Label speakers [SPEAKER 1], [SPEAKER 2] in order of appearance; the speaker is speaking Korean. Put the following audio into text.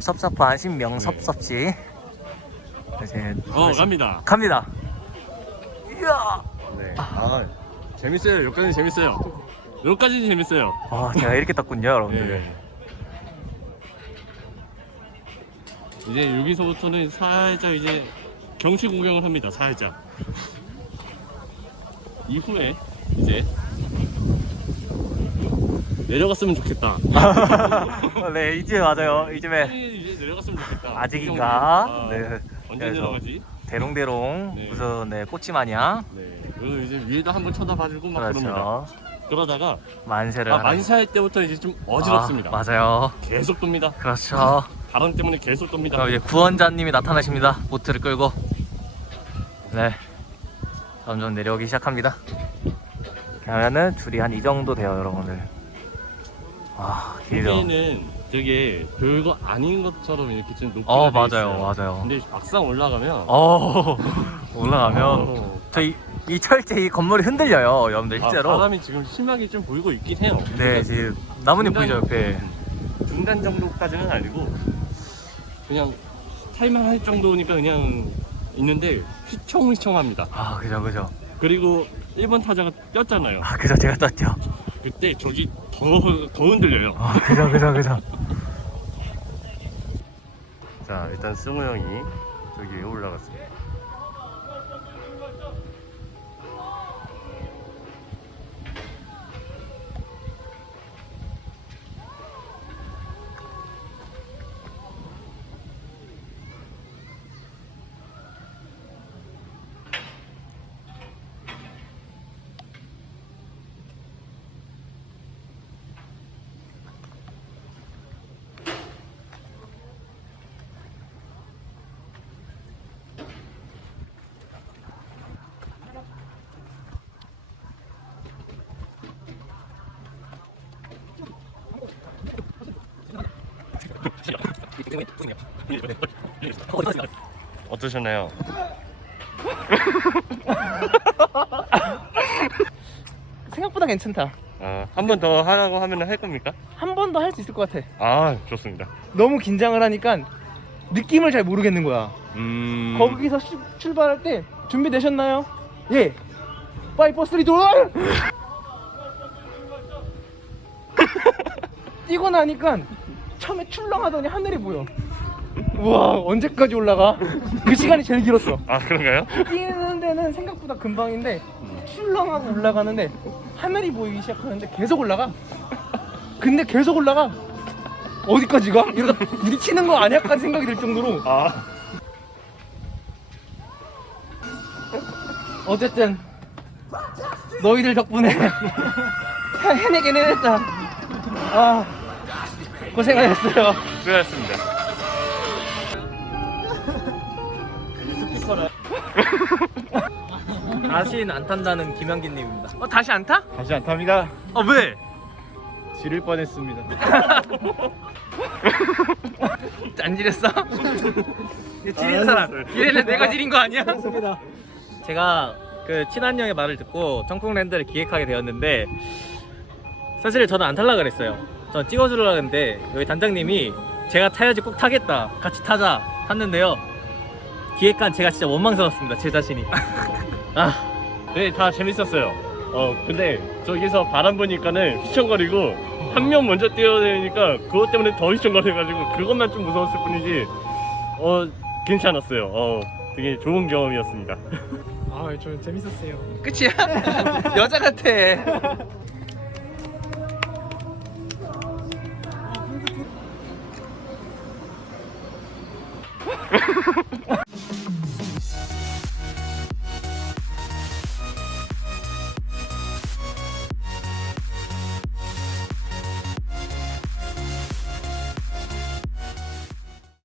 [SPEAKER 1] 섭섭한 신명 섭섭씨 이제
[SPEAKER 2] 갑니다.
[SPEAKER 1] 갑니다. 이야.
[SPEAKER 2] 네. 재밌어요. 여기까지 재밌어요. 여기까지 재밌어요.
[SPEAKER 1] 제가 이렇게 땄군요, 여러분들.
[SPEAKER 2] 네. 이제 여기서부터는 살짝 이제 경치 구경을 합니다. 살짝. 이후에 이제 내려갔으면 좋겠다.
[SPEAKER 1] 네, 이제 맞아요. 이쯤에
[SPEAKER 2] 이제 내려갔으면 좋겠다.
[SPEAKER 1] 아직인가? 네.
[SPEAKER 2] 언제
[SPEAKER 1] 그래서
[SPEAKER 2] 내려가지?
[SPEAKER 1] 대롱대롱
[SPEAKER 2] 네.
[SPEAKER 1] 무슨 꼬치 마냥.
[SPEAKER 2] 네. 그리고 이제 위에도 한번 쳐다봐주고 막 그럽니다.
[SPEAKER 1] 그렇죠.
[SPEAKER 2] 그러다가
[SPEAKER 1] 만세를
[SPEAKER 2] 만사할 때부터 이제 좀 어지럽습니다.
[SPEAKER 1] 맞아요.
[SPEAKER 2] 계속 돕니다.
[SPEAKER 1] 그렇죠.
[SPEAKER 2] 바람 때문에 계속 돕니다.
[SPEAKER 1] 그럼 이제 구원자님이 나타나십니다. 보트를 끌고. 네. 점점 내려오기 시작합니다. 이렇게 하면은 줄이 한 이 정도 돼요, 여러분들. 길죠.
[SPEAKER 2] 여기는 되게 별거 아닌 것처럼 이렇게 좀 높게 돼
[SPEAKER 1] 맞아요,
[SPEAKER 2] 있어요.
[SPEAKER 1] 맞아요.
[SPEAKER 2] 근데 막상 올라가면
[SPEAKER 1] 올라가면 이 철제 이 건물이 흔들려요, 여러분들 실제로.
[SPEAKER 2] 바람이 지금 심하게 좀 불고 있긴 해요.
[SPEAKER 1] 네, 지금 나뭇잎 보이죠, 옆에.
[SPEAKER 2] 중단 정도까지는 아니고 그냥 탈만할 정도니까 그냥 있는데 휘청휘청합니다.
[SPEAKER 1] 그죠.
[SPEAKER 2] 그리고 1번 타자가 뛰었잖아요.
[SPEAKER 1] 그죠, 제가 떴죠.
[SPEAKER 2] 그때 저기 더 흔들려요.
[SPEAKER 1] 그죠.
[SPEAKER 2] 자, 일단 승우 형이 저기 위에 올라갔습니다. 어떠셨나요?
[SPEAKER 3] 생각보다 괜찮다.
[SPEAKER 2] 한 번 더 하라고 하면 할 겁니까?
[SPEAKER 3] 한 번 더 할 수 있을 것 같아.
[SPEAKER 2] 좋습니다.
[SPEAKER 3] 너무 긴장을 하니까 느낌을 잘 모르겠는 거야. 거기서 출발할 때 준비되셨나요? 예. 5, 4, 3, 2, 1. 뛰고 나니까 처음에 출렁하더니 하늘이 보여. 우와, 언제까지 올라가? 그 시간이 제일 길었어.
[SPEAKER 2] 그런가요?
[SPEAKER 3] 뛰는 데는 생각보다 금방인데 출렁하고 올라가는데 하늘이 보이기 시작하는데 계속 올라가. 근데 계속 올라가. 어디까지 가? 이러다 부딪히는 거 아니야까지 생각이 들 정도로. 어쨌든 너희들 덕분에 해내긴 해냈다. 고생하셨어요.
[SPEAKER 2] 수고하셨습니다.
[SPEAKER 1] 다시는 안 탄다는 김현기님입니다.
[SPEAKER 3] 다시 안 타?
[SPEAKER 4] 다시 안 탑니다.
[SPEAKER 1] 왜?
[SPEAKER 4] 지를 뻔했습니다.
[SPEAKER 3] 안 지렸어? 지린 사람. 이래는 내가 지린 거 아니야?
[SPEAKER 1] 제가 그 친한 형의 말을 듣고 청풍랜드를 기획하게 되었는데 사실 저는 안 탈라 그랬어요. 전 찍어주려고 했는데 여기 단장님이 제가 타야지 꼭 타겠다, 같이 타자 탔는데요. 기획한 제가 진짜 원망스럽습니다, 제 자신이.
[SPEAKER 2] 네, 다 재밌었어요. 근데 저기서 바람 부니까는 휘청거리고 한 명 먼저 뛰어내니까 그것 때문에 더 휘청거려가지고 그것만 좀 무서웠을 뿐이지 괜찮았어요. 되게 좋은 경험이었습니다.
[SPEAKER 3] 끝이야? 여자 같아.